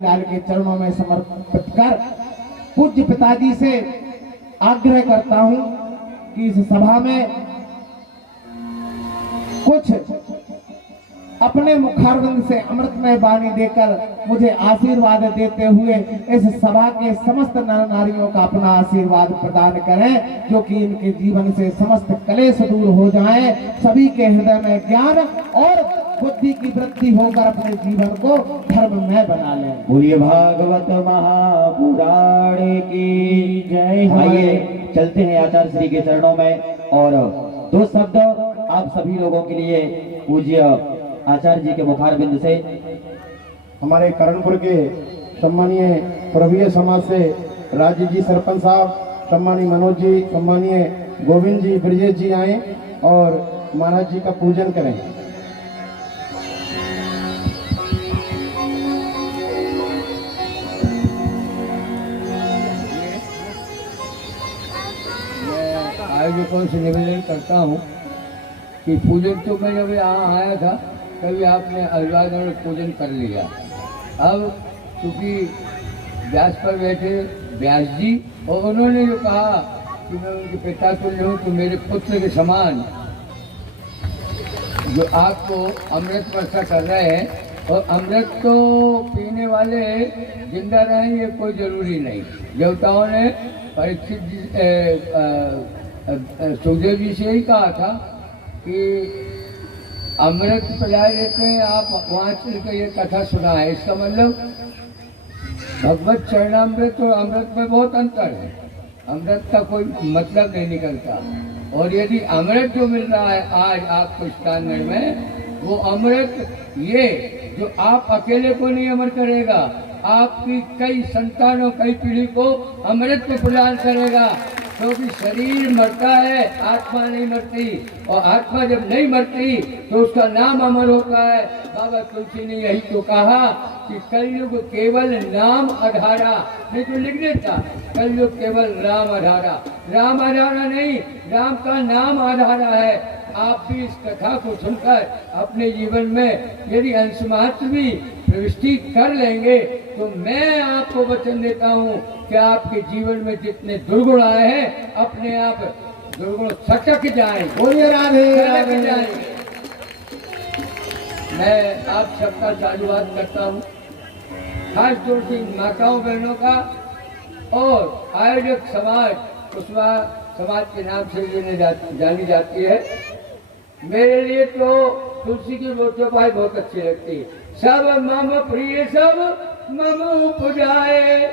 लाल के चरणों में समर्पित कर पूज्य पिताजी से आग्रह करता हूं कि इस सभा में कुछ अपने मुखारविंद से अमृतमय वाणी देकर मुझे आशीर्वाद देते हुए इस सभा के समस्त नर नारियों का अपना आशीर्वाद प्रदान करें, जो कि इनके जीवन से समस्त कलेश दूर हो जाएं, सभी के हृदय में ज्ञान और बुद्धि की वृद्धि होकर अपने जीवन को धर्ममय बना लें। बोलिए भागवत महापुराण की जय। आइए चलते हैं आचार्य श्री के चरणों में और दो शब्द आप सभी लोगों के लिए पूज्य आचार्य जी के मुखारबिंद से। हमारे करणपुर के सम्मानीय प्रवीय समाज से राजीव जी सरपंच साहब, सम्मानीय मनोज जी, सम्मानीय गोविंद जी, ब्रजेश जी आए और महाराज जी का पूजन करें। मैं आयोजकों से निवेदन करता हूँ कि पूजन तो मैं जब यहाँ आया था तभी आपने अभिवादन और पूजन कर लिया। अब चूँकि व्यास पर बैठे व्यास जी और उन्होंने जो कहा कि मैं उनके पिता तुल्य हूँ, तो मेरे पुत्र के समान जो आपको अमृत वर्षा कर रहे हैं, और अमृत तो पीने वाले जिंदा रहें ये कोई ज़रूरी नहीं। देवताओं ने परीक्षित सुखदेव जी से ही कहा था कि अमृत पिलाए देते हैं, आप वहाँ चल कर ये कथा सुना है। इसका मतलब भगवत चरणामृत और अमृत में बहुत अंतर है। अमृत का कोई मतलब नहीं निकलता, और यदि अमृत जो मिल रहा है आज आपको स्थानगढ़ में, वो अमृत ये जो आप अकेले को नहीं अमर करेगा, आपकी कई संतानों कई पीढ़ी को अमृत को प्रदान करेगा। क्योंकि शरीर मरता है, आत्मा नहीं मरती, और आत्मा जब नहीं मरती तो उसका नाम अमर होता है। बाबा तुलसी ने यही तो कहा कि कलयुग केवल नाम आधारा, नहीं तो लिख देता कलयुग केवल राम आधारा। राम आधारा नहीं, राम का नाम आधारा है। आप भी इस कथा को सुनकर अपने जीवन में यदि अंशमात्र भी प्रविष्टि कर लेंगे तो मैं आपको वचन देता हूँ कि आपके जीवन में जितने दुर्गुण आए हैं अपने आप दुर्गुण सटक जाएं। बोलिए राधे सटक जाएंगे। मैं आप सबका साधुवाद करता हूँ, खास तौर से माताओं बहनों का, और आयोजक समाज कुशवा समाज के नाम से जानी जाती है। मेरे लिए तो तुलसी की चौपाई बहुत अच्छी लगती है। सब मम प्रिय सब मम उपजाए,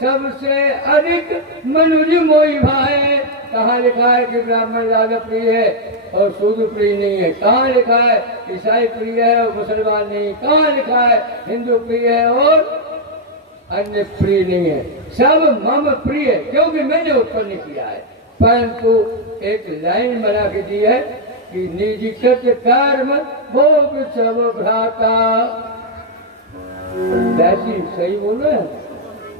सबसे अधिक मनुज मोहि भाए। कहाँ लिखा है कि ब्राह्मण ज्यादा प्रिय है और शूद्र प्रिय नहीं है? कहाँ लिखा है ईसाई प्रिय है और मुसलमान नहीं? कहाँ लिखा है हिंदू प्रिय है और अन्य प्रिय नहीं है? सब मम प्रिय, क्योंकि मैंने उत्पन्न किया है। परंतु एक लाइन बना के दी है कि निजिकृत कर्म भोग सब भ्राता। वैसी सही बोलो है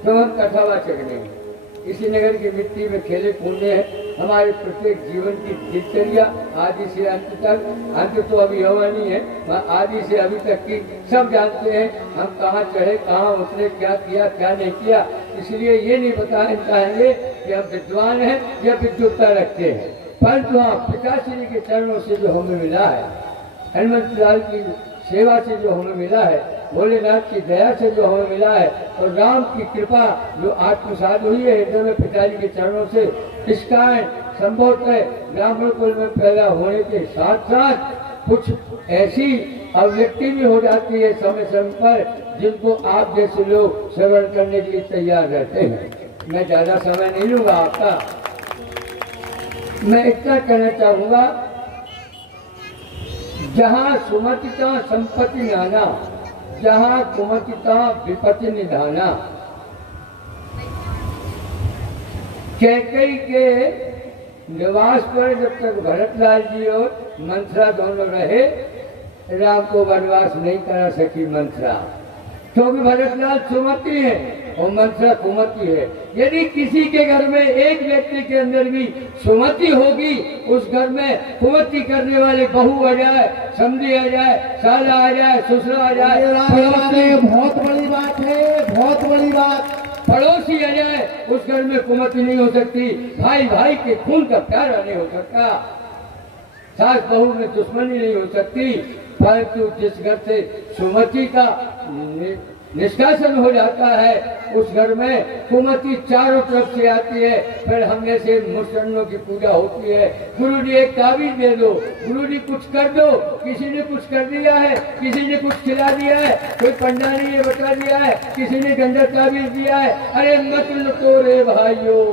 तो हम कथावाचक नहीं। इसी नगर की मिट्टी में खेले कूदे हैं हमारे प्रत्येक जीवन की दिनचर्या, आदि से अंत तक। अंत तो अभी हुआ नहीं है, आदि से अभी तक की सब जानते हैं। हम कहाँ चढ़े, कहाँ उतरे, क्या किया क्या नहीं किया। इसलिए ये नहीं बताना चाहेंगे कि हम विद्वान हैं या विद्वत्ता रखते हैं। परंतु हाँ, पिताश्री के चरणों से जो हमें मिला है, हनुमत लाल की सेवा से जो हमें मिला है, भोलेनाथ की दया से जो हमें मिला है, और राम की कृपा जो आत्मसात हुई है हृदय में पिताजी के चरणों से, इस कारण संभवतः ब्राह्मण कुल में पैदा होने के साथ साथ कुछ ऐसी अभिव्यक्ति भी हो जाती है समय समय पर, जिनको आप जैसे लोग श्रवण करने के लिए तैयार रहते हैं। मैं ज्यादा समय नहीं लूंगा आपका। मैं इतना कहना चाहूंगा, जहाँ सुमतिता संपत्ति नाना, जहाँ कुमतिता विपत्ति निधाना। कैकेयी के निवास पर जब तक भरतलाल जी और मंथरा दोनों रहे, राम को वनवास नहीं करा सकी मंथरा, क्योंकि भरतलाल सुमति है और मंथरा कुमति है। यदि किसी के घर में एक व्यक्ति के अंदर भी सुमति होगी, उस घर में कुमति करने वाले बहू आ जाए, समधी आ जाए, साला आ जाए, ससुर आ जाए, बहुत बड़ी बात है। पड़ोसी आ जाए उस घर में कुमति नहीं हो सकती, भाई भाई के खून का प्यारा नहीं हो सकता, सास बहू में दुश्मनी नहीं हो सकती। परंतु जिस घर से सुमति का निष्कासन हो जाता है उस घर में कुमति चारों तरफ से आती है। फिर हमें से मुसलमानों की पूजा होती है। गुरु जी एक ताबीज दे दो, गुरु जी कुछ कर दो, किसी ने कुछ कर दिया है, किसी ने कुछ खिला दिया है, कोई पंडा ने ये बता दिया है, किसी ने गंदा ताबीज दिया है, अरे मत लुटो रे भाइयों,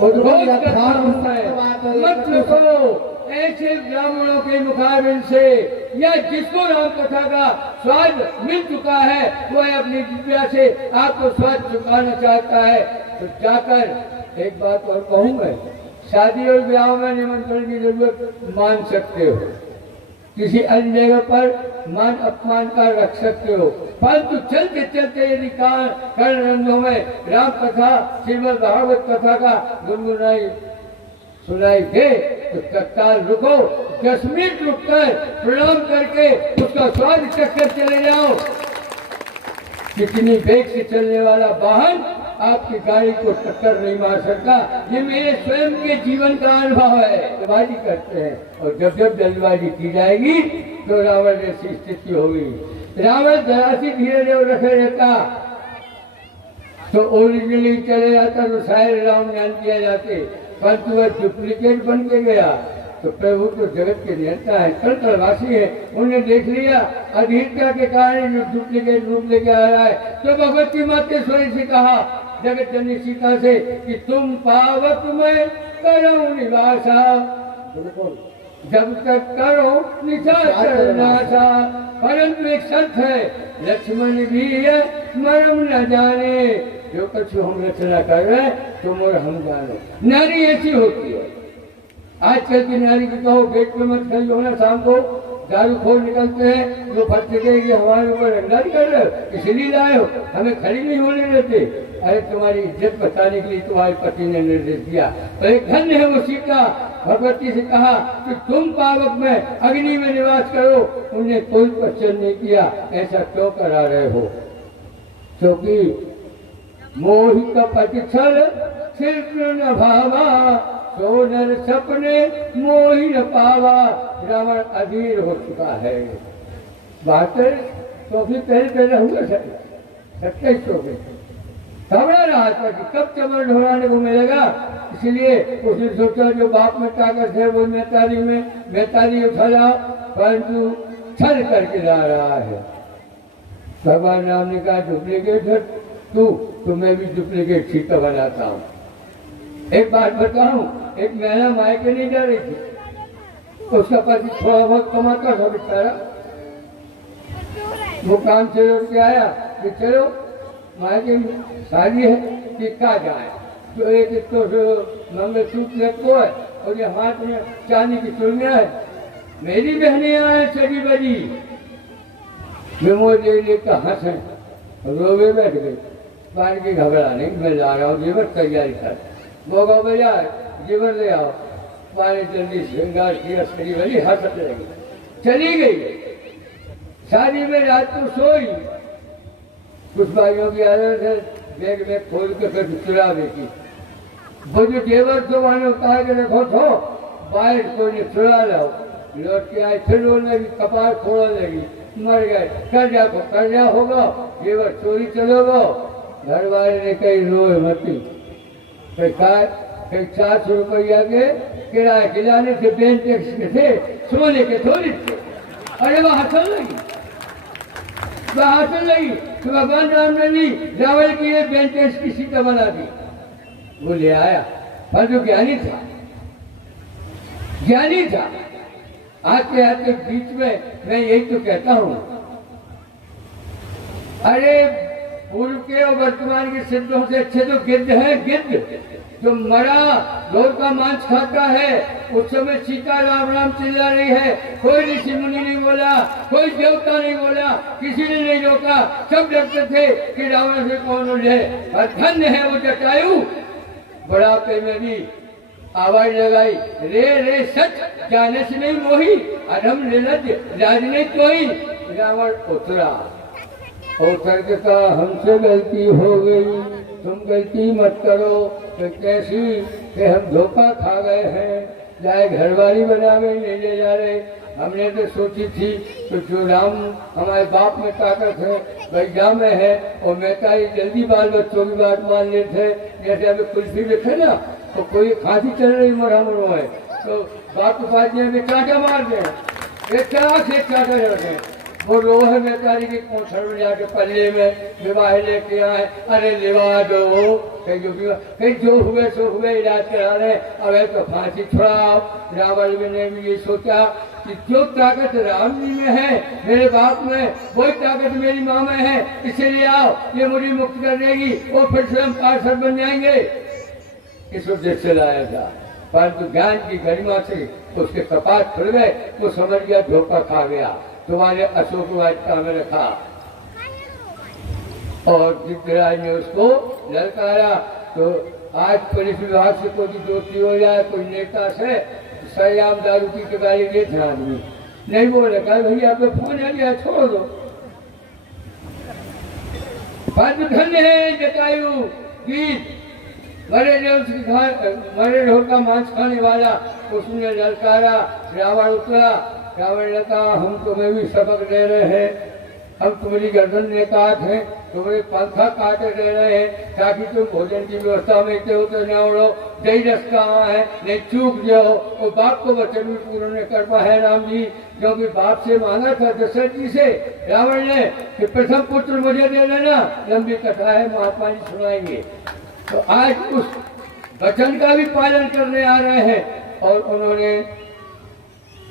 उद्घोष का धर्म है, मत लुटो। ऐसे ब्राह्मणों के मुकाबले से या जिसको राम कथा का स्वाद मिल चुका है वो अपनी दिव्या से आपको स्वाद चुकाना चाहता है, तो जाकर एक बात और कहूँ मैं, शादी और ब्याह में निमंत्रण की जरूरत मान सकते हो, किसी अन्य जगह पर मान अपमान का रख सकते हो, परंतु चलते चलते यदि कर्ण रंगों में राम कथा श्रीमद् भागवत कथा का गुनगुनाई सुनाई दे तो तत्काल रुको, 10 मिनट रुककर प्रणाम करके उसका स्वाद चखकर चले जाओ। कितनी वेग से चलने वाला वाहन आपकी गाड़ी को टक्कर नहीं मार सकता, ये मेरे स्वयं के जीवन का अनुभव है। जल्दबाजी करते हैं और जब जब जल्दबाजी की जाएगी तो रावण जैसी स्थिति होगी। रावण जरासी धीरे धीरे रखे रहता तो ओरिजिनली चले जाता तो शायद राम ज्ञान किया जाते, परंतु वह डुप्लीकेट बन के गया। तो प्रभु तो जगत के नियंता है, कलकलवासी है, उन्हें देख लिया अधीरता के कारण जो डुप्लीकेट रूप लेके आ रहा है। तो भगवती मातेश्वरी से कहा जगत जननी सीता से कि तुम पावक में करो निवासा, जब तक करो निशाचर नाशा, परंतु एक शर्त है, लक्ष्मण भी है मरम न जाने, जो कुछ हम रचना कर रहे हैं तुम और हम जानो। नारी ऐसी होती है, आजकल की नारी को कहो गेट पे मत खड़ी होना, शाम को दारू खोर निकलते हैं, जो फट सकेगी हमारे ऊपर रंगदारी कर रहे हो, इसलिए लाए हो, हमें खड़ी नहीं होने देते। अरे तुम्हारी इज्जत बचाने के लिए तुम्हारे पति ने निर्देश दिया। तो एक धन्य है वो सीता, भगवती से कहा कि तुम पावक में अग्नि में निवास करो, उन्हें कोई क्वेश्चन नहीं किया, ऐसा क्यों करा रहे हो? क्योंकि मोहि कपट छल सिर न भावा, सोनर सपने मोहि न पावा, रावण अधीर हो चुका है। बहत्तर तो भी पहले हुआ 27 हो गए, घबरा रहा था कि कब चमर ढोराने को मिलेगा, इसलिए उसने सोचा जो बाप में ताकत है वो मैतारी उठा जाओ, परंतु छल करके जा रहा है। भगवान राम ने कहा डुप्लीकेट तो मैं भी डुप्लीकेट सीता बनाता हूँ। एक बात बताऊं, एक महिला मायके नहीं जा रही थी, उसका पति थोड़ा बहुत कमाता था बेचारा, वो काम से लौट के आया कि चलो मायके में शादी है कि कहा जाए, तो एक तो मंगलसूत्र लटको है और ये हाथ में चांदी की चूड़ियां है। मेरी बहनें आए सजी बजी, मेमोरी लेकर हंसे रोवे बैठ गए, बाहर की घबरा नहीं, मैं ला रहा हूँ जेवर तैयारी कर, गोगा बजा जेवर ले आओ, पानी जल्दी श्रृंगार किया, सजी बजी हंसने लगी, चली गई। शादी में रात को सोई, कुछ भाइयों की आदत है बैग में खोल के फिर चुरा देती, वो जो जेवर तो वहां उतार के रखो तो बाहर कोई ने चुरा लाओ, लौट के आए फिर रोने लगी, कपार फोड़ने लगी, मर गए। कर्जा होगा, जेवर चोरी चलोगा, घर वाले ने कही रोए मती, कहीं 400 रुपया के किराया खिलाने से बेन टैक्स के थे, सोने के थोड़ी थे। अरे वह हंसन लगी, तो भगवान राम ने ली रावण की ये बेन टैक्स की सीता बना दी, वो ले आया, पर जो ज्ञानी था। आते आते बीच में मैं यही तो कहता हूं, अरे पूर्व के और वर्तमान के सिद्धों से अच्छे तो गिद्ध है, गिद्ध जो मरा ढोर का मांस खाता है। उस समय सीता राम राम चिल्ला रही है, कोई ऋषि मुनि नहीं बोला, कोई देवता नहीं बोला, किसी ने नहीं रोका, सब डरते थे कि रावण से कौन उलझे। और धन्य है वो जटायु, बुढ़ापे में भी आवाज लगाई, रे रे सच जाने से नहीं मोही, अधम निर्लज राज नहीं कोई। रावण उतरा, और करके कहा हमसे गलती हो गई, तुम गलती मत करो। तो कैसी कि हम धोखा खा गए हैं, जाए घरवाली बनावे नहीं ले जा रहे। हमने तो सोची थी तो जो राम हमारे बाप में ताकत है भैया में है, और मेहता ये जल्दी बाल बच्चों की बात मान लेते। जैसे अभी कुल्फी देखे ना तो कोई खांसी चल रही मरा मरो है तो बाप के पास में चाटा मार दें, एक चाटा जाते हैं। वो रोह में तारी की पोछड़ में जाके पल्ले में विवाह लेके आए, अरे लिवा दो कहीं जो हुए सो हुए, इलाज करा रहे। अब तो फांसी छुड़ाओ। रावण ने भी ये सोचा कि जो ताकत राम जी में है, मेरे बाप में, वही ताकत मेरी माँ में है, इसे ले आओ, ये मुझे मुक्त कर देगी और फिर से हम पार्षद बन जाएंगे। इस उद्देश्य से लाया था, परंतु ज्ञान की गरिमा से उसके कपाट खुल गए। वो समझ गया धोखा खा गया। तुम्हारे अशोक वाटिका में रखा और जितराज ने उसको ललकारा। तो आज पुलिस विभाग से कोई दोस्ती हो जाए कोई नेता से, सरेआम दारू पी के गाली देते आदमी नहीं बोले, कहा भैया आपने फोन आ गया छोड़ दो। धन्य है जटायु गीत, मरे ढोल का मांस खाने वाला, उसने ललकारा। रावण उतरा। रावण ने कहा हम तुम्हें भी सबक दे रहे हैं, हम तुम्हारी गर्दन ने काट है, तुम्हें पंखा काटे दे रहे हैं ताकि तुम भोजन की व्यवस्था में इतने होते न उड़ो। दही रस कहाँ है, नहीं चूक जाओ। और बाप को वचन भी पूरा नहीं कर पाए राम जी, क्योंकि बाप से मांगा था दशरथ जी से रावण ने कि प्रथम पुत्र मुझे दे देना। लंबी कथा है, महात्मा जी सुनाएंगे। तो आज उस वचन का भी पालन करने आ रहे हैं और उन्होंने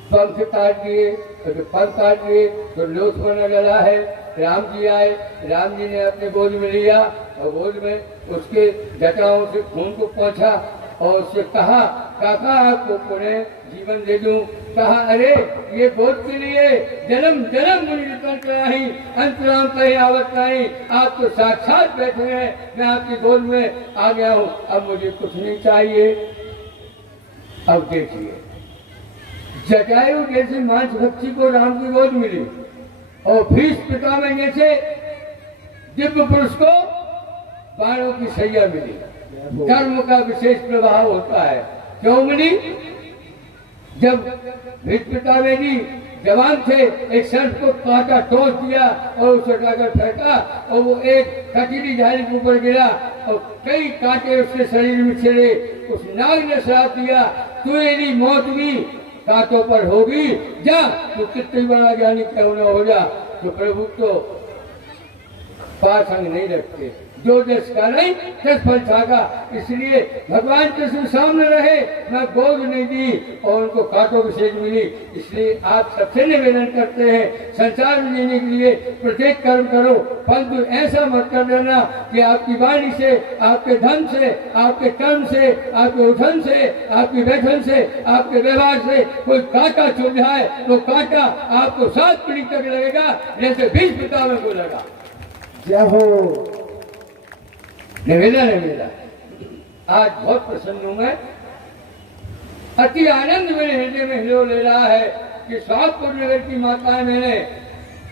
पंख काट दिए, तो पंख काट दिए तो लोथ बना डला है। राम जी आए, राम जी ने अपने गोद में लिया और गोद में उसके जटाओं से खून को पोंछा और उससे कहा काका आपको पुनः जीवन दे दूं। कहा अरे ये गोद के लिए जन्म जन्म मुनि कराही, अंतराम कहीं आवत नहीं। आप तो साक्षात बैठे हैं, मैं आपकी गोद में आ गया हूँ, अब मुझे कुछ नहीं चाहिए। अब देखिए जटायु जैसे मांस भक्षी को राम की गोद मिली और भीष्म पितामह जैसे दिव्य पुरुष को बाणों की सैया मिली। धर्म का विशेष प्रभाव होता है। क्यों मिली? जब भीष्म पितामह जी जवान थे, एक सर्प को काटा, टोच दिया और उसे उठाकर फेंका और वो एक कटीली झाड़ी के ऊपर गिरा और कई कांटे उसके शरीर में छिड़े। उस नाग ने श्राप दिया तेरी मौत भी कांटों पर होगी, जा तो कितनी बड़ा ज्ञानी क्यों न हो जा। तो प्रभु तो पासंग नहीं रखते, जो जस का नहीं तस फल छागा। इसलिए भगवान कृष्ण सामने रहे, मैं गोद नहीं दी और उनको कांटों की सेज मिली। इसलिए आप सबसे निवेदन करते हैं संसार में जीने के लिए प्रत्येक कर्म करो, परंतु ऐसा मत कर देना कि आपकी वाणी से, आपके धन से, आपके कर्म से, आपके उठन से, आपकी बैठन से, आपके व्यवहार से कोई कांटा चुभ जाए तो कांटा आपको 7 पीढ़ी तक लगेगा, जैसे भीष्म पितामह को लगा। जय हो। निवेदन है मेरा, आज बहुत प्रसन्न हूं मैं। अति आनंद मेरे हृदय में हिलो ले रहा है कि सोहागपुर नगर की माताएं मैंने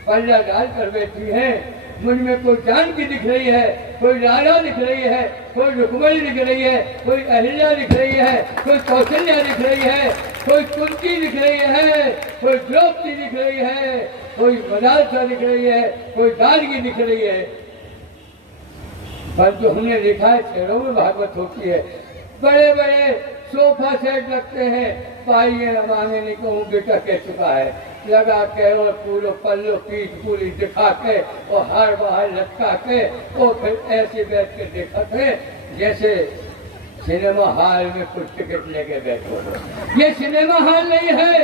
पल्ला डाल कर बैठी हैं। मुझ में कोई जानकी दिख रही है, कोई राधा दिख रही है, कोई रुक्मणी दिख रही है, कोई अहिल्या दिख रही है, कोई कौशल्या दिख रही है, कोई कुंती दिख रही है, कोई द्रौपदी दिख रही है, कोई मदालसा दिख रही है, कोई गार्गी दिख रही है। परंतु हमने देखा है शहरों में भागवत होती है, बड़े बड़े सोफा सेट लगते हैं। पाइए हमारे नहीं कहूँ बेटा कह चुका है, लगा के और पूलो पल्लो पीठ पूरी दिखा के और हार बाहर लटका के और फिर ऐसे बैठ के देखा थे जैसे सिनेमा हॉल में कुछ टिकट लेके बैठो। ये सिनेमा हॉल नहीं है,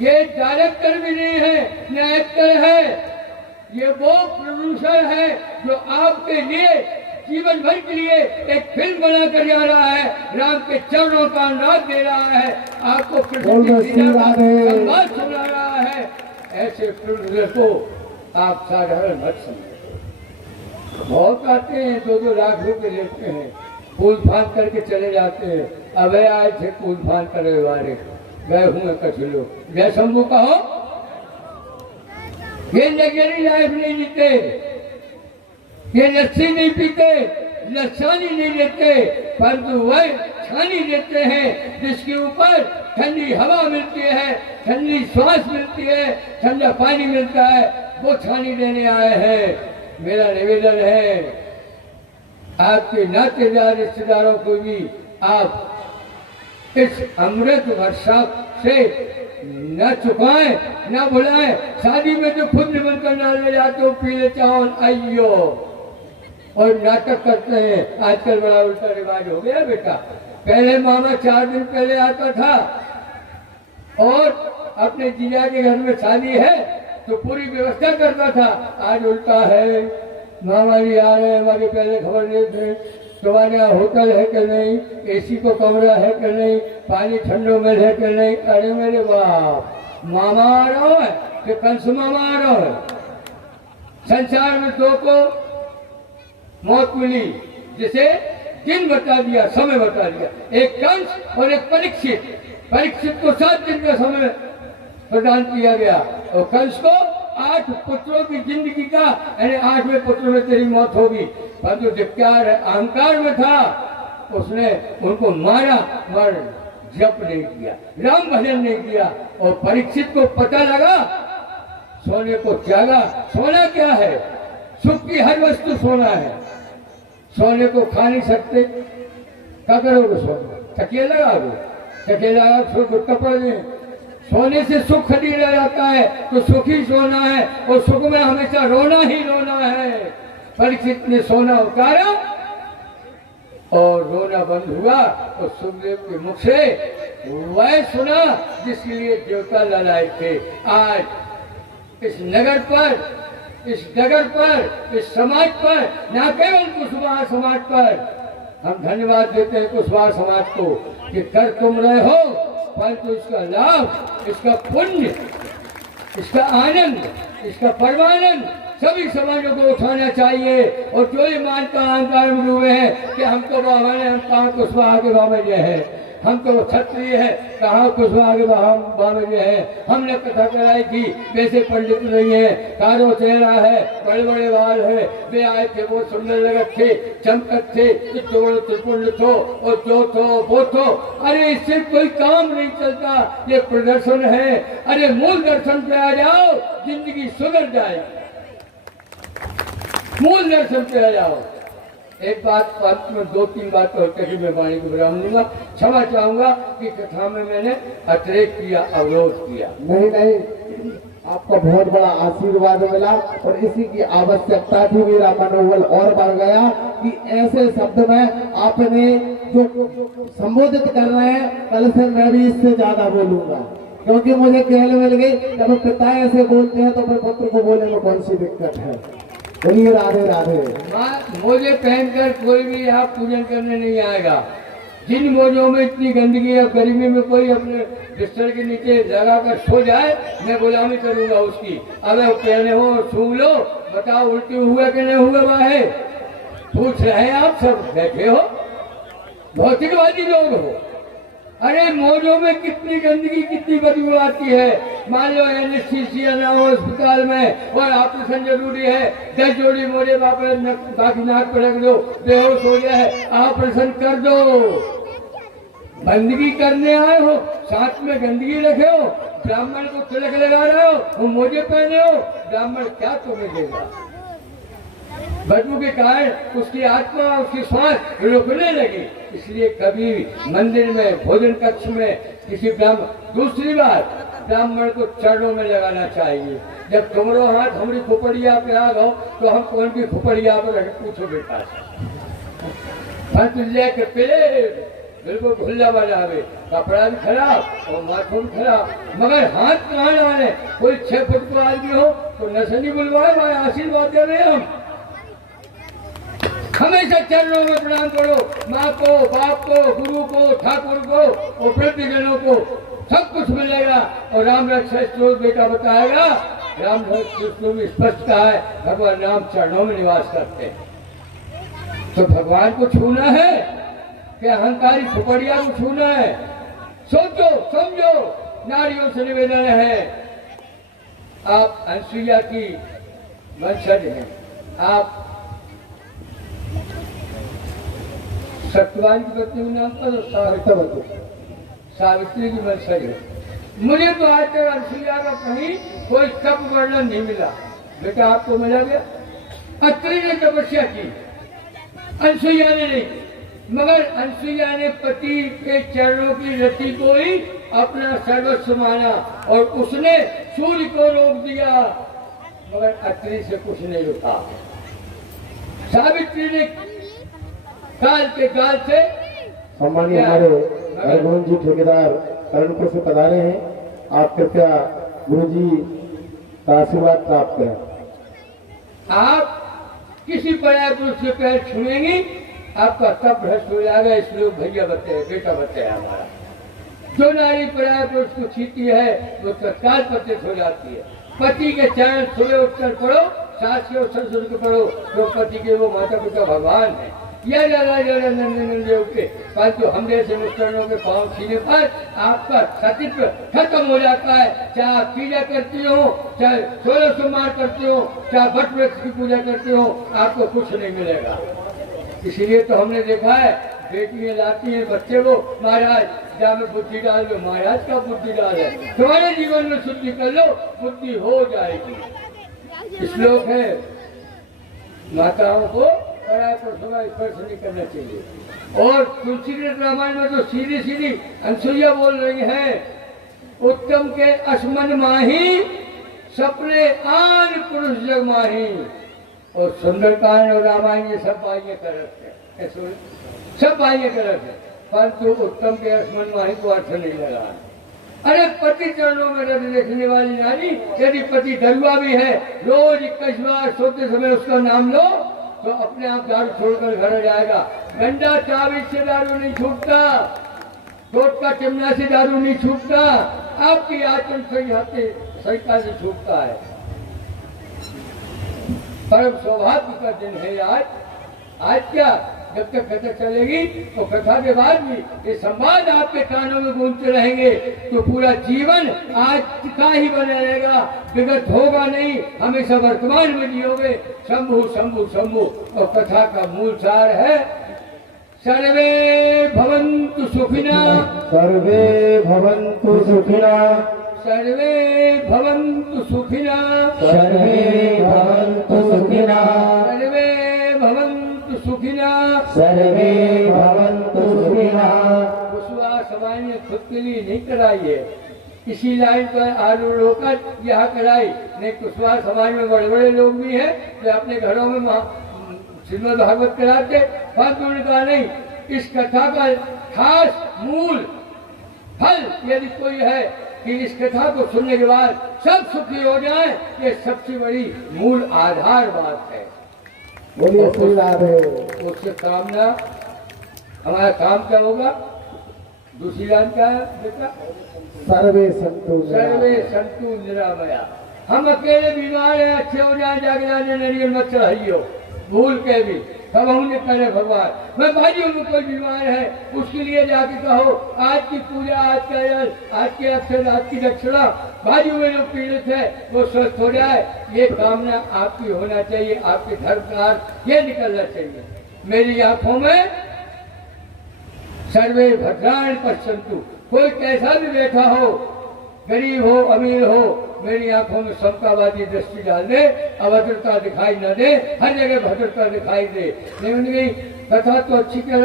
ये डायरेक्टर भी नहीं है, न एक्टर है, ये वो प्रोड्यूसर है जो आपके लिए जीवन भर के लिए एक फिल्म बना कर जा रहा है, राम के चरणों का अनुराग दे रहा है, आपको संवाद सुना रहा है। ऐसे प्रोड्यूसर को आप साधारण मत समझो। बहुत आते हैं 2-2 लाख रुपए लेते हैं, फूल फान करके चले जाते हैं। अब आए थे फूल फान करने वाले, गए हुए कुछ लोग, जय शंभू कहो। ये लग्जरी लाइफ नहीं जीते, ये लस्सी नहीं पीते, लसानी नहीं लेते, परंतु वह छानी लेते हैं जिसके ऊपर ठंडी हवा मिलती है, ठंडी श्वास मिलती है, ठंडा पानी मिलता है, वो छानी लेने आए हैं। मेरा निवेदन है आपके नातेदार रिश्तेदारों को भी आप इस अमृत वर्षा से न चुकाएं, न भुलाएं। शादी में तो खुद निमंत्रण करना ले जाते हो, पीले चावल आइयो और नाटक करते हैं। आजकल बड़ा उल्टा रिवाज हो गया बेटा। पहले मामा 4 दिन पहले आता था और अपने जीजा के घर में शादी है तो पूरी व्यवस्था करता था। आज उल्टा है, मामा जी आ रहे हैं, हमारी पहले खबर नहीं थे, तुम्हारे यहाँ होटल है कि नहीं, एसी को कमरा है कि नहीं, पानी ठंडो में है कि नहीं। अरे मेरे बाप, मामा आ रहा है कि कंस मामा आ रहा है। संसार में 2 को मौत मिली, जिसे दिन बता दिया, समय बता दिया, एक कंस और एक परीक्षित। परीक्षित को 7 दिन का समय प्रदान किया गया और कंस को 8 पुत्रों की जिंदगी का, यानी 8वें पुत्र में तेरी मौत होगी। परंतु धिक्कार अहंकार में था, उसने उनको मारा मगर जप नहीं किया, राम भजन नहीं किया। और परीक्षित को पता लगा, सोने को त्यागा। सोना क्या है? सुख की हर वस्तु सोना है। सोने को खा नहीं सकते, क्या करोगे? सोने तकिया लगाओगे, तकिया लगा फिर गुटका पड़ जाए। सोने से सुख खरीदा जाता है तो सुख ही सोना है, और सुख में हमेशा रोना ही रोना है। परीक्षित ने सोना उतारा और रोना बंद हुआ तो सुखदेव के मुख से वह सुना जिसके लिए देवता ललाए थे। आज इस नगर पर, इस नगर पर, इस समाज पर, न केवल कुशवाहा समाज पर हम धन्यवाद देते हैं कुशवाहा समाज को कि कर तुम रहे हो, परंतु इसका लाभ, इसका पुण्य, इसका आनंद, इसका परमानंद सभी समाजों को उठाना चाहिए। और जो ये मान का अहंकार में डूबे हैं कि हम तो बाबा ने, हम कहाँ कुशवाहा के बाबा जो है, हम तो क्षत्रिय है, कहाँ कुशवाहा के बाबा जो है। हमने कथा कराई थी, वैसे पंडित नहीं है, कारो चेहरा है, बड़े बड़े बाल है, वे आए थे, बहुत सुंदर लगत थे, चमकत थे, त्रिपुंड थो और जो थो वो थो। अरे इससे कोई काम नहीं चलता, ये प्रदर्शन है। अरे मूल दर्शन पे आ जाओ, जिंदगी सुधर जाएगी। मूल दर्शन पे आ जाओ। एक बात अंत में 2-3 बात और कही मैं वाणी को विराम दूंगा। क्षमा चाहूंगा कि कथा में मैंने अतिरेक किया, अवरोध किया। नहीं नहीं, आपको बहुत बड़ा आशीर्वाद मिला और इसी की आवश्यकता थी। मेरा मनोबल और बढ़ गया कि ऐसे शब्द में आपने जो संबोधित कर रहे हैं, कल से मैं भी इससे ज्यादा बोलूंगा, क्योंकि मुझे कहल मिल गई जब पिता ऐसे बोलते हैं तो फिर पुत्र को बोलने में कौन सी दिक्कत है। बोलिए राधे राधे। मोजे पहनकर कोई भी यहाँ पूजन करने नहीं आएगा। जिन मोजों में इतनी गंदगी है, गर्मी में कोई अपने बिस्तर के नीचे लगाकर सो जाए, मैं गुलामी करूंगा उसकी। अगर पहने हो और सूंघ लो, बताओ उल्टी हुआ कि नहीं हुआ? बाहे पूछ रहे हैं आप सब बैठे हो, भौतिकवादी लोग हो। अरे मोजों में कितनी गंदगी, कितनी बदबू आती है। मान लो एनेस्थीसिया ना हो अस्पताल में और ऑपरेशन जरूरी है, 10 जोड़ी मोजे बाकी नाक पर रख दो, बेहोश हो जाए, ऑपरेशन कर दो। गंदगी करने आए हो, साथ में गंदगी रखे हो, ब्राह्मण को तिलक लगा रहे हो, वो मोजे पहने हो, ब्राह्मण क्या तुम्हें देगा? बदबू के कारण उसकी आत्मा, उसकी सांस रुकने लगी। इसलिए कभी मंदिर में, भोजन कक्ष में किसी ब्राह्मण, दूसरी बात ब्राह्मण को चरणों में लगाना चाहिए। जब तुमरो हाथ हमारी खुपड़िया पे आ गो तो हम कौन की खुपड़िया पर रख, पूछो बेटा के पेड़ बिल्कुल खुला बनावे, कपड़ा भी खराब और माथों भी खराब, मगर हाथ कहाँ लगाने? कोई 6 फुट को आदमी हो तो नसनी बुलवाए, भाई आशीर्वाद दे रहे हम। हमेशा चरणों में प्रणाम करो, माँ को, बाप को, गुरु को, ठाकुर को और वृद्धजनों को, सब कुछ मिलेगा। और राम रक्षा स्त्रोत बेटा बताएगा, राम रक्षा में स्पष्ट कहा है, भगवान राम चरणों में निवास करते हैं। तो भगवान को छूना है कि अहंकारी खुपड़िया को छूना है? सोचो, समझो। नारियों से निवेदन है आप अनसुईया की वंशज हैं, आप सत्यवान की पत्नी का नाम पर सावित्री की वंशज है। मुझे तो आज तक अनसुईया का कहीं कोई शब्द वर्णन नहीं मिला। बेटा आपको मिला गया? अत्रि ने तपस्या की, अनसुईया ने नहीं, मगर अनसुईया ने पति के चरणों की रति को ही अपना सर्वस्व माना और उसने सूर्य को रोक दिया, मगर अत्रि से कुछ नहीं रुका। सावित्री ने काल के काल से सम्मानिय हमारे भाई गोविंद जी ठेकेदार करणपुर से पधारे हैं, आप कृपया गुरु जी का आशीर्वाद प्राप्त करें। आप किसी पर्याय पुरुष के पैर छुएंगी, आपका तप भ्रष्ट हो जाएगा। इस लोग भैया बताए, बेटा बताए हमारा। जो नारी पर्याय पुरुष को छीती है वो तत्काल पतित हो जाती है। पति के चरण सुबह उठकर पढ़ो, सास के ससुर के पढ़ो, तो पति के वो माता पिता भगवान है। यह जरा नंदन के परंतु हम जैसे मुस्लिमों के पांव छीने पर आपका सतीत्व खत्म हो जाता है। चाहे आप पूजा करती हो, चाहे 16 सोमवार करती हो, चाहे वट वृक्ष की पूजा करती हो, आपको कुछ नहीं मिलेगा। इसलिए तो हमने देखा है बेटियां लाती हैं बच्चे को, महाराज जा में बुद्धि डाल दो। महाराज का बुद्धि डाल है, तुम्हारे जीवन में शुद्धि कर लो, बुद्धि हो जाएगी। श्लोक है, माताओं को पराय पुरुषों का स्पर्श नहीं करना चाहिए। और तुलसीदास रामायण में तो सीधी सीधी अनसुईया बोल रही है, उत्तम के असमन माही सपने आन पुरुष जग माही। और सुंदरकांड और रामायण ये सब बाह्य करत है, सब बाह्य करत है, परंतु उत्तम के असमन माही को अर्थ नहीं लगा। अरे पति चरणों में रत देखने वाली नारी, यदि पति दरुआ भी है, रोज 21 बार सोते समय उसका नाम लो तो अपने आप दारू छोड़कर घर आ जाएगा। गंडा चाबी से दारू नहीं छूटता, टोट का चिमना से दारू नहीं छूटता, आपकी आचरण सहिता से छूटता है। परम सौभाग्य का दिन है आज। आज क्या, जब तक कथा चलेगी तो कथा के बाद भी ये संवाद आपके कानों में गूंजते रहेंगे, तो पूरा जीवन आज का ही बना रहेगा, विगत होगा नहीं, हमेशा वर्तमान में जियोगे। शंभु शंभु शंभु। और कथा का मूल सार है, सर्वे भवन्तु सुखिना, सर्वे भवन्तु सुखिना, सर्वे भवन्तु सुखिना, सर्वे भवन्तु सुखिना, सर्वे भवन्तु सुखिना, सर्वे भवन्तु सुखिना। कुशवाहा समाज ने खुद के लिए नहीं कराई है, इसी लाइन पर आरूढ़ होकर यह कराई। नहीं, कुशवाहा समाज में बड़े बड़े लोग भी हैं जो अपने घरों में श्रीमद् भागवत कराते, परंतु उन्होंने कहा नहीं, इस कथा का खास मूल फल यदि कोई है कि इस कथा को सुनने के बाद सब सुखी हो जाए, ये सबसे बड़ी मूल आधार बात है। बोलिए श्री राधे। उससे कामना, हमारा काम क्या होगा? दूसरी लाइन क्या है बेटा? सर्वे संतु सर्वे संतु निरामया। हम अकेले बीमार हैं, अच्छे हो जाए, जाके जाने नरियल मत चढ़ाइयो, भूल के भी सब हमने करे भगवान। मैं भाइयों में कोई बीमार है, उसके लिए जाके कहो आज की पूजा, आज का जल, आज के अक्षर, आज की दक्षिणा, भाइयों में जो पीड़ित है वो स्वस्थ हो जाए, ये कामना आपकी होना चाहिए, आपके धर्म का ये निकलना चाहिए। मेरी आंखों में सर्वे भद्राणि पश्यन्तु, कोई कैसा भी बैठा हो, गरीब हो अमीर हो, मेरी आंखों में समतावादी दृष्टि डाल दे, अभद्रता दिखाई न दे, हर जगह भद्रता दिखाई दे। नहीं उनकी कथा तो अच्छी कह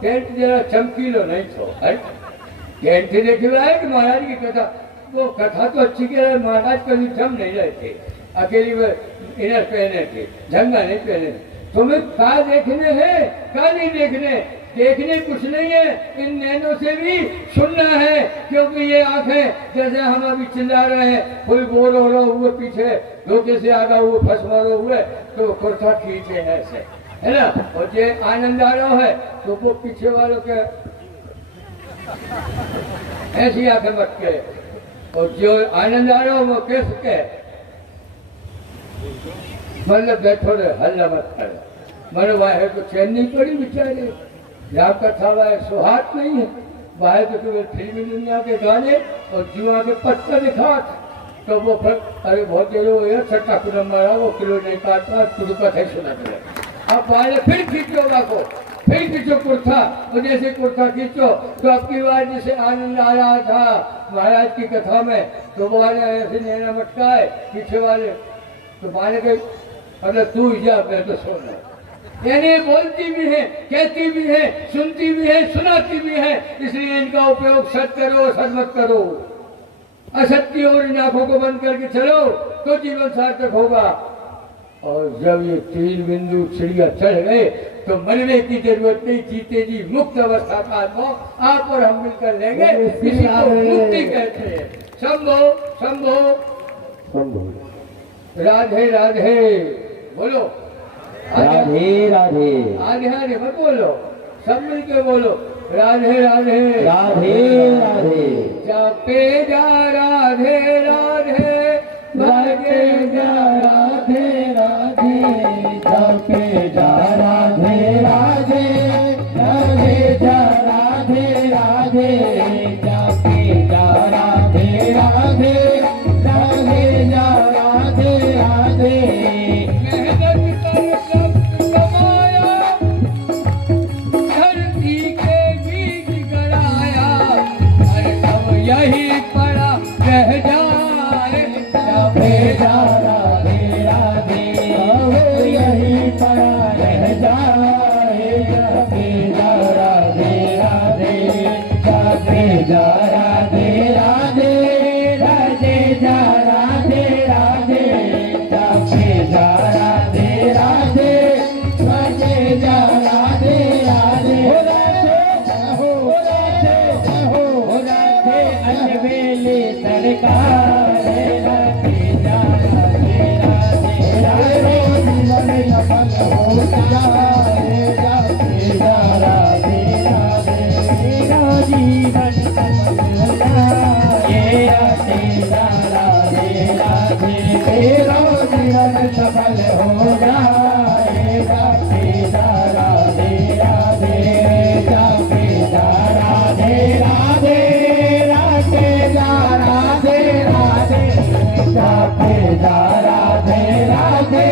टेंट जरा चमकीलो नहीं छो, टेंट देखे हुआ है कि महाराज की कथा, वो कथा तो अच्छी कह रहे, महाराज कभी जम नहीं रहे थे, अकेली में इनर पहने थे, झंगा नहीं पहने। तुम्हें क्या देखने हैं, क्या नहीं देखने, देखने कुछ नहीं है, इन नैनों से भी सुनना है, क्योंकि ये आंखें जैसे हम अभी चिल्ला रहे हैं, कोई गोर हो रहा हुए पीछे धोखे से आगा हुए फंस मारो हुए तो कुर्ता खींचे है ऐसे, है ना। और ये आनंद आ रहा है तो वो पीछे वालों के ऐसी आंखें मत के, और जो आनंद आ रहा हो वो कैसे के, मतलब बैठो रे, हल्ला मत करे, मरे वाहे तो चैन नहीं पड़ी बेचारे, राम कथा वाहे सुहात नहीं है, वाहे तो केवल फिल्मी दुनिया के गाने और जुआ के पत्ते दिखा, तो वो फिर अरे बहुत देर हो गया छठा कुलम मारा वो किलो नहीं काटता तुझे कथे सुना करे अब पहले फिर खींचो को फिर खींचो कुर्ता और जैसे कुर्ता खींचो तो अब की बार जैसे आनंद आ रहा था महाराज की कथा में तो वो वाले ऐसे नैना मटका है पीछे वाले तो मारे गए मतलब तू जा मैं तो सुन रहा यानी बोलती भी है कहती भी है सुनती भी है सुनाती भी है इसलिए इनका उपयोग सत करो सत मत करो असत्य और इन आंखों को बंद करके चलो तो जीवन सार्थक होगा और जब ये 3 बिंदु चिड़िया चढ़ गए तो मरने की जरूरत नहीं जीते जी मुक्त अवस्था का अनुभव आप और हम मिलकर लेंगे इसी को मुक्ति कहते हैं शंभो शंभो राधे राधे बोलो राधे राधे आधे आधे मत बोलो सब मिलके बोलो राधे राधे राधे राधे जपे जा राधे राधे भजे जा राधे राधे जपे जा राधे राधे राधे जा राधे राधे जपे जा राधे राधे राधे जा राधे राधे मेहनत कर सब कमाया धरती के बीज गड़ाया हर सब यही पड़ा रह जाए जपे जा राधे राधे यही पड़ा रह जाए जपे जा राधे राधे जपे जा राधे राधे राधे जा राधे राधे जपे जा राधे राधे राधे जा राधे राधे हो राधे अलबेले सरकार राधे जा राधे राधे राधे फल हो जाए जाते जा राधे राधे तेरा जीवन सफल हो जाए राधे जा राधे राधे तेरा जीवन सफल हो जाए जाते जा राधे राधे जाते जा राधे राधे राधे जा राधे राधे जाते जा राधे राधे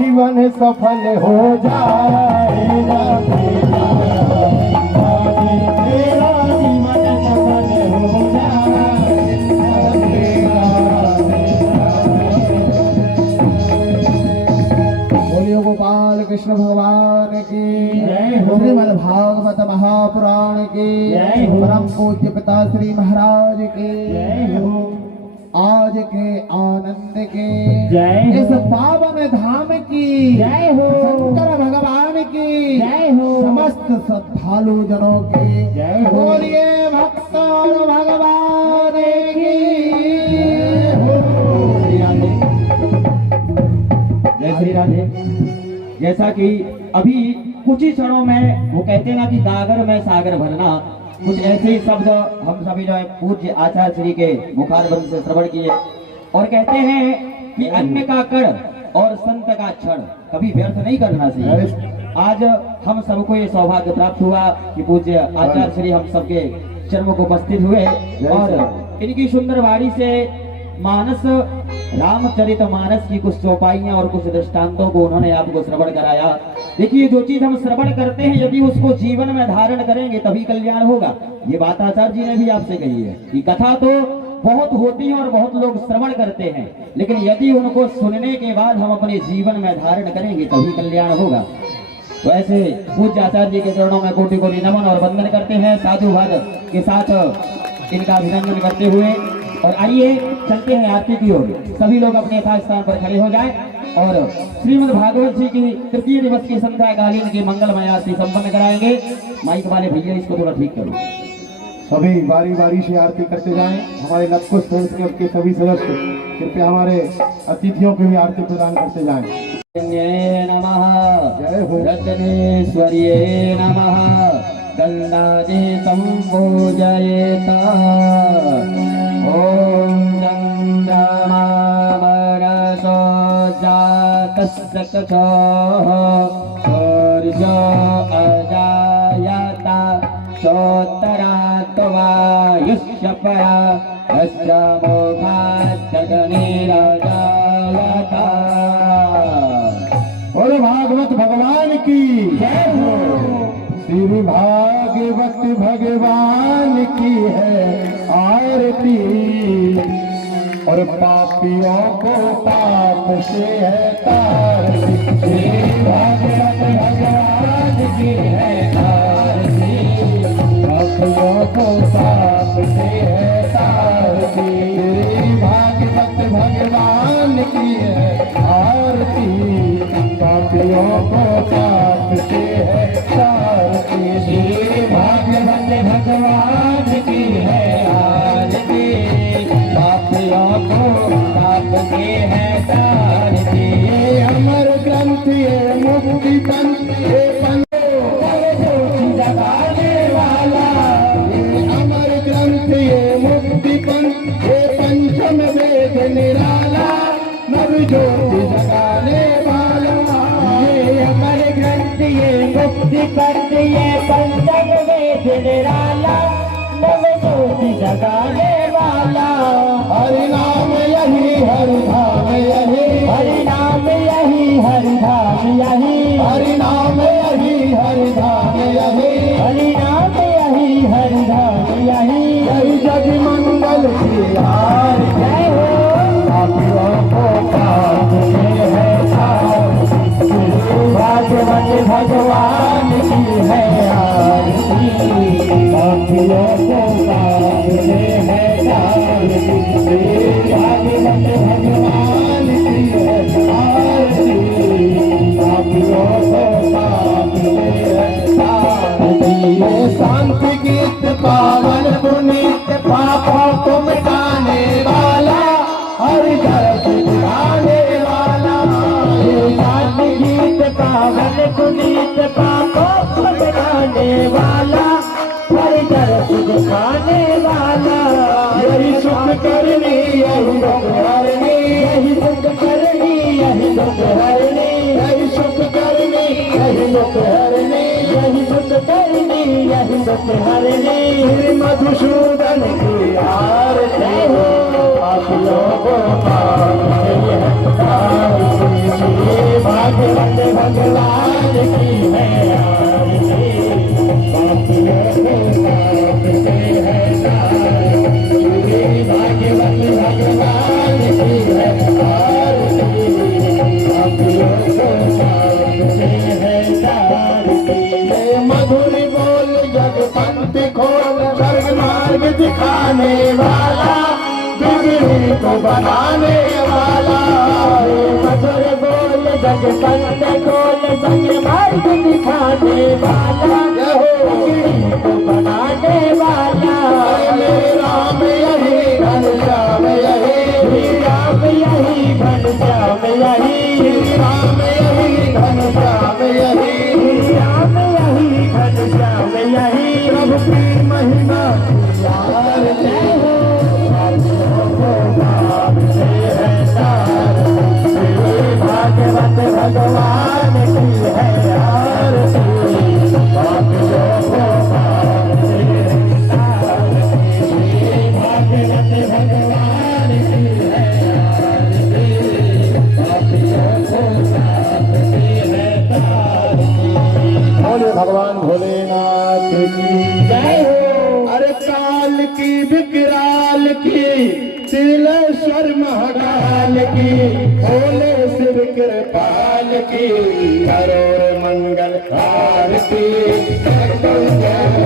जीवन सफल हो जाएगा तेरा जीवन सफल हो बोलियो गोपाल कृष्ण भगवान की श्रीमद् भागवत महापुराण की परम पूज्य पिता श्री महाराज की आज के आनंद के जय इस पावन धाम की जय हो शंकर भगवान की जय हो समस्त श्रद्धालु जनों की जय हो बोलिए भक्तों भगवान की जय श्री राधे। जैसा कि अभी कुछ ही क्षणों में वो कहते हैं ना कि गागर में सागर भरना, कुछ ऐसे ही शब्द हम सभी जो है पूज्य आचार्य श्री के मुखारबंद से श्रवण किए और कहते हैं कि अन्न का कण और संत का क्षण कभी व्यर्थ नहीं करना चाहिए। आज हम सबको ये सौभाग्य प्राप्त हुआ कि पूज्य आचार्य श्री हम सबके चरणों को उपस्थित हुए और इनकी सुंदर वाणी से मानस रामचरित मानस की कुछ चौपाइयां और कुछ दृष्टांतों को उन्होंने आपको श्रवण कराया। देखिए, जो चीज हम श्रवण करते हैं यदि उसको जीवन में धारण करेंगे तभी कल्याण होगा। ये बात आचार्य जी ने भी आपसे कही है कि कथा तो बहुत होती है और बहुत लोग श्रवण करते हैं, लेकिन यदि उनको सुनने के बाद हम अपने जीवन में धारण करेंगे तभी कल्याण होगा। वैसे पूज्य आचार्य जी के चरणों में कोटि कोटि नमन और वंदन करते हैं साधुवाद के साथ इनका अभिनंदन करते हुए। और आइए चलते हैं आरती की ओर। सभी लोग अपने यथार्थ स्थान पर खड़े हो जाएं और श्रीमद् भागवत जी की तृतीय दिवस की संध्या कालीन की मंगलमय आरती संपन्न कराएंगे। माइक वाले भैया इसको थोड़ा ठीक करो। सभी बारी बारी से आरती करते जाएं। हमारे नवकुश फ्रेंड्स क्लब के सभी सदस्य कृपया हमारे अतिथियों को भी आरती प्रदान करते जाएं। नमः जय हो। रत्नेश्वर्ये नमः गंगादि संपूजयेत। ओम चंद्रमामरसो जातस्य कक्षः सूर्यो अजायत चोत्तरात्वायुष्य परा अस्य मोघाद्गणिराजायत। बोलो भागवत भगवान की जय हो। श्री भागवत भगवान की है आरती और पापियों को पाप से है तारती। श्री भागवत भगवान की है आरती पापियों को पाप से है तारती। श्री भागवत भगवान की है आरती पापियों को पाप से है तारती। श्री भागवत भगवान की है आरती पापियों को पाप से है तारती। ये अमर ग्रंथ ये मुक्ति पंथ ये जगाने वाला। ये अमर ग्रंथ ये मुक्ति पंथ ये पंचम वेद निराला नव ज्योति जगाने वाला। ये अमर ग्रंथ ये मुक्ति पंथ ये पंचम वेद निराला नव ज्योति जगाने वाला। हरि नाम यही हरि धाम यही हरि नाम यही हरि धाम यही हरि नाम यही हरि धाम यही हरि नाम यही हरि धाम यही। यही जग मंगल की हार जय हो। पापियों को पाप से है तारती। भागवत भगवान की है आरती पापियों को पाप से है तारती। भागवत भगवान की है आरती पापियों को पाप से है तारती। ये शांति गीत पावन पुनीत पापों को मिटाने वाला हरि दर्श दिखाने वाला। ये शांति गीत पावन पुनीत पापों को मिटाने वाला हरि दर्श दिखाने वाला। यही सुख करनी यही दुख हरनी यही सुख करनी यही दुख हरनी यही सुख करनी यही दुख हरनी यही सुख करनी यही दुख हरनी। मधुसूदन की आरती हो पापियों को पाप से है तारती। भागवत भगवान की है आरती पापियों को पाप से है तारती। भागवत भगवान की है आरती पापियों को पाप से है तारती। मधुर बोल जग पंथ खोल स्वर्ग मार्ग दिखाने वाला बिगड़ी को बनाने वाला। मधुर बोल जग पंथ खोल स्वर्ग मार्ग दिखाने वाला बिगड़ी को बनाने वाला। मेरे राम यही घनश्याम यही श्री राम यही घनश्याम यही श्री राम यही घनश्याम यही श्री राम यही घनश्याम यही। प्रभु की महिमा यार जय हो। भागवत भगवान की है आरती पापियों को पाप से है तारती। भागवत भगवान की है आरती पापियों को पाप से है तारती। बोले भगवान भोलेनाथ की जय हो। अरे काल की विकराल की तिलेश्वर महाकाल की, भोले शिव कृपाल की, करोड़ मंगल आरती, करोड़ मंगल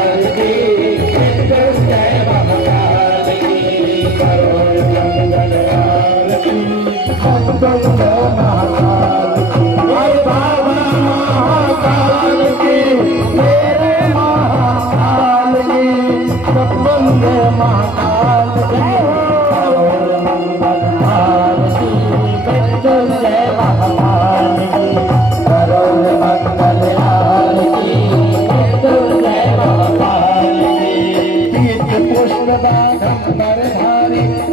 आरती, जय महाकाल की, करोड़ मंगल आरती, जय महाकाल की, हर बाबा महाकाल की, मेरे महाकाल की, सब बंदे महाकाल की, करोड़ मंगल आरती, जय महाकाल की, करोड़ मंगल आरती, जय महाकाल की, तीर्थ पुष्पधारी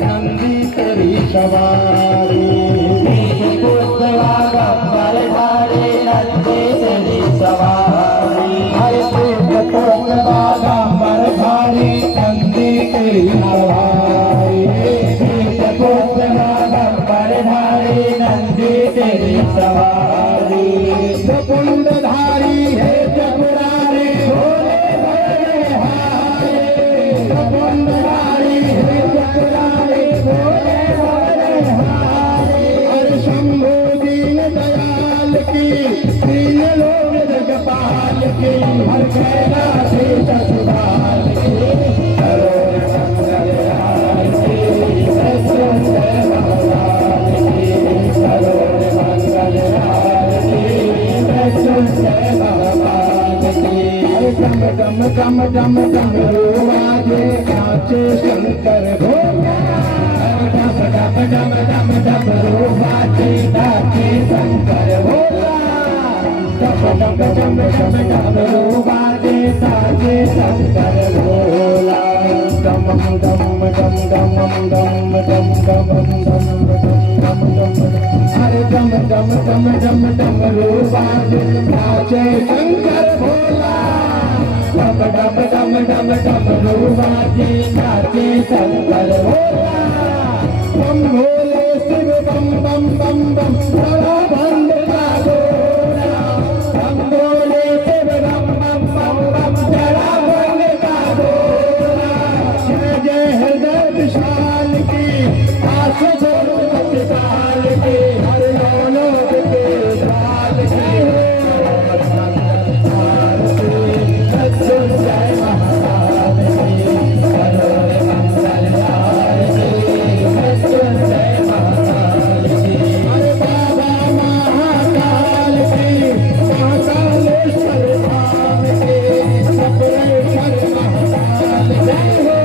नंदी तेरी सवारी, तीर्थ पुष्पधारी नंदी तेरी सवारी, हरे तीर्थ पुष्पधारी नंदी तेरी सवारी, तीर्थ पुष्पधारी नंदी तेरी सवारी, कुंडधारी है जगुरारी भोले भोले हारे, कुंडधारी है जगुरारी भोले भोले हारे, हर शंभु दीन दयाल की, तीन लोग जगपाल की, हर कैलाशी ससुराल की, करोड़ मंगल आरती, जय महाकाल की, करोड़ मंगल आरती, जय महाकाल की, डम डम डम डम डम रोवाजे नाचे शंकर भोला, डम डम डम डम डम रोवाजे नाचे शंकर भोला, डम डम डम डम डम रोवाजे नाचे शंकर भोला, डम डम डम डम डम डम डम डम डम, अरे डम डम डम डम डम रोवाजे नाचे शंकर भोला, डम डम डम डम डम रोवाजे नाचे शंकर भोला, बम भोले शिव बम बम बम बम बड़ा भंड का डोरा, बम भोले शिव बम बम बम बम बड़ा भंड का डोरा, जय जय हृदय विशाल की, आस जोड़ काल की, हर लोलो के काल की, जय महाकाल की, करोड़ मंगल आरती, जय महाकाल की, अरे बाबा महाकाल की, महाकालेश्वर धाम की, सपरेश्वर महाकाल जय हो,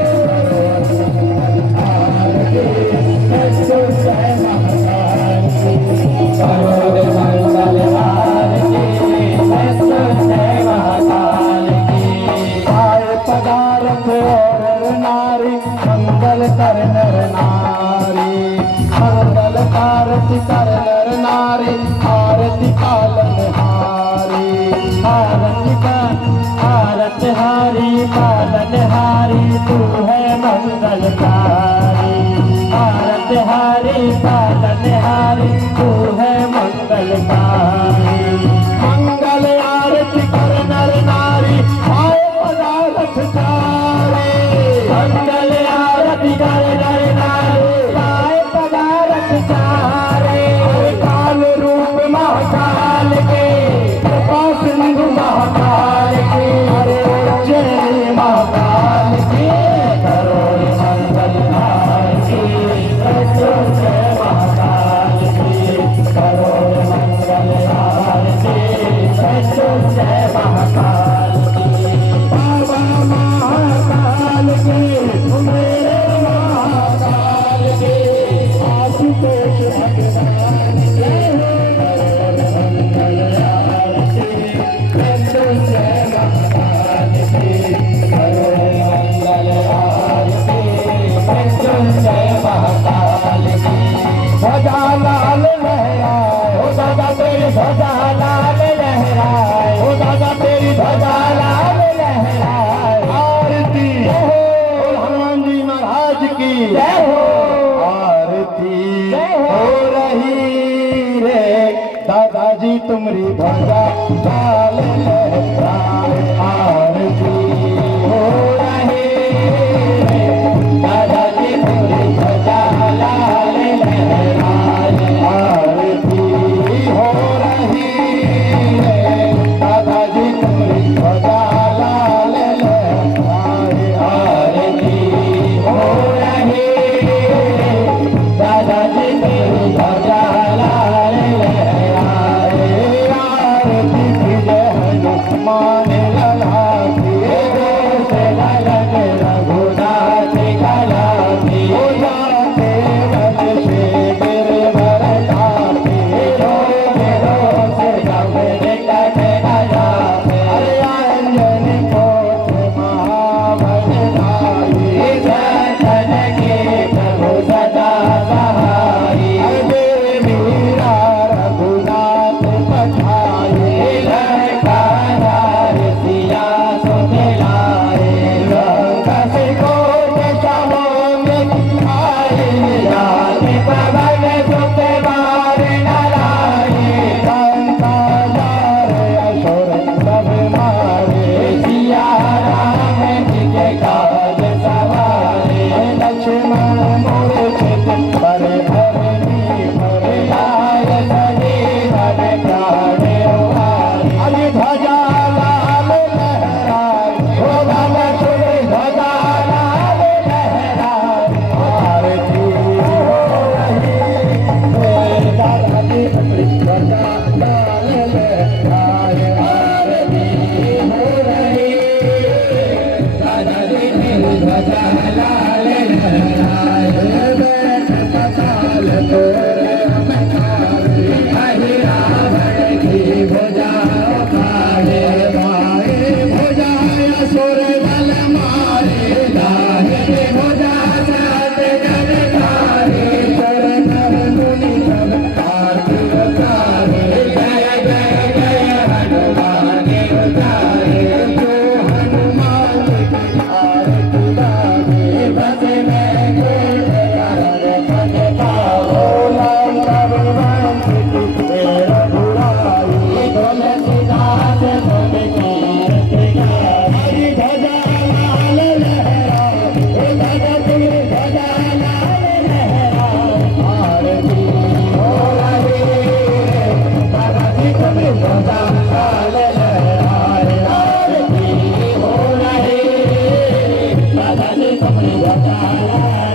आरती, जय महाकाल की, करोड़ मंगल आरती, जय महाकाल की, आए पदार्थ और नारी, मंगल कर नर नारी, मंगल आरती कर नर नारी, आरती पालन हारी, आरती का आरती हारी पालन हारी, तू है मंगलकारी, आरती हारी पालन हारी, तू है मंगलकारी, मंगल आरती कर नर नारी, आए पदार्थ सारे, मंगल आरती कर नर नारी, आए पदार्थ सारे, काल रूप महाकाल के, कृपा सिंधु महाकाल के, हरे जय महाकाल के, करोड़ मंगल आरती, जय महाकाल की, करोड़ मंगल आरती, जय महाकाल की, बाबा महाकाल की, मेरे महाकाल की, आशुतोष भगवान के, करोड़ मंगल आरती, जय महाकाल की, करोड़ मंगल आरती, जय महाकाल की, ध्वजा लाल लहराए, हो दादा तेरी ध्वजा लाल लहराए, हो दादा तेरी ध्वजा लाल लहराए, आरती हो हनुमान जी महाराज की जय हो, आरती हो रही रे दादाजी तुम्हारी ध्वजा लाल लहराए, आरती हो रही रे दादा मान ललाटी दोष ललन रघुनाथ कलाटी हो जाते मन से गिरवर तापे रोज रोज जब निकट न जाते अरे अंजनी पोथ महावन धाई सतन के प्रभु सदा सहाई अरे मीरा रघुनाथ पठाए लंकाधार सिया सुख लाए लंकस कोट समोम आए रात पवन सुख बार न लाए लंकाधार असुर सब मारे सिया राम जी के काज सवारे लक्ष्मण मूर्छित पर धरनी पर लाय सजीवन प्राण उहारे अभी ध्वजा लाल लहराए हो भव सुर ध्वजा लाल लहराए आरती हो रही दादा की ध्वजा लाल लहराए आरती हो रही दादा की ध्वजा लाल लहराए बैठ कपाल तोरे अमकारे हरि रावण की भुजा उखाड़े मारे भुजाय असुर बल मारे लाहे भुजा सात जन तारे सर नर मुनि सब आरती उतारे जय जय जय हनुमान उतारे जो हनुमान की आरती गावे बस में गुण करण पद पाओ नाम भगवान की तेरा बुराई तुलसीदास तुम कीर्ति गाए हरि ध्वजा लाल लहराए हे ध्वजा तुम ध्वजा लाल लहराए आरती हो रही बाबा जी तुम ध्वजा लाल लहराए आरती हो रही बाबा जी तुम ध्वजा लाल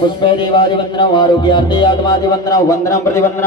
पुष्पे देवादिवंदनम आरोग्यार्थे आत्मादिवंदनम वंदनम प्रतिवंदनम